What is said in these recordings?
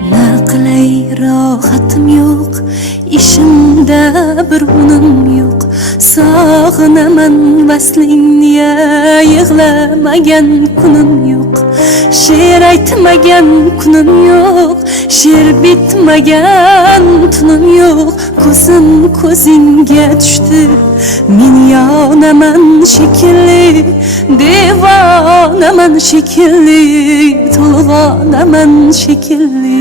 Ne qilay rohatim yo'q, ishimda bir unim yo'q. Sog'inaman vaslingni, yig'lamagan kunim yo'q. She'r aytmagan kunim yo'q, she'r bitmagan tunim yo'q. Ko'zim ko'zingga tushdi, men yonaman shekilli, devonaman shekilli, to'lg'onaman shekilli.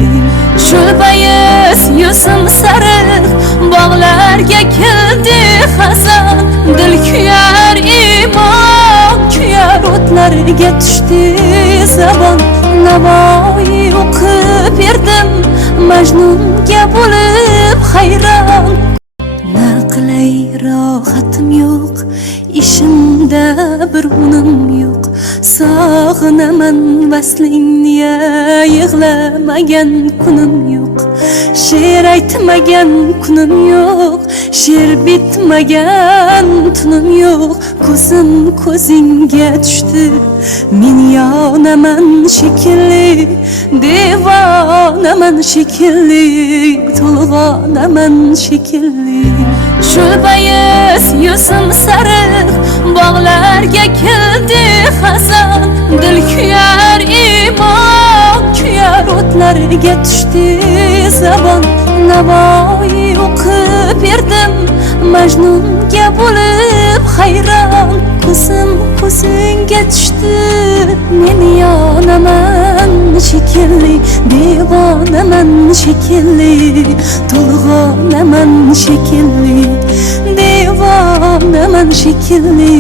Shulbayis yuzim sariq, bog'larga keldi hazon. Dil kuyar, imon kuyar, o'tlarga tushdi zabon. Navoiy o'qib berdim, Majnunga bo'lib hayron. Ne qilay rohatim yo'q, ishimda bir unim yo'q. Sog'inaman vaslingni, yig'lamagan kunim yo'q. She'r aytmagan kunim yo'q, she'r bitmagan tunim yo'q. Ko'zim ko'zingga tushdi, men yonaman shekilli, devonaman shekilli, to'lg'onaman shekilli. Shulbayis yuzim sariq, bog'larga keldi hazon. Dil kuyar, imon kuyar, o'tlarga tushdi zabon. Navoiy o'qib berdim, Majnunga bo'lib hayron. Ko'zim ko'zingga tushdi, men yonaman shekilli, devonaman shekilli, to'lg'onaman shekilli, devonaman shekilli,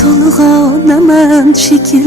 to'lg'onaman shekilli.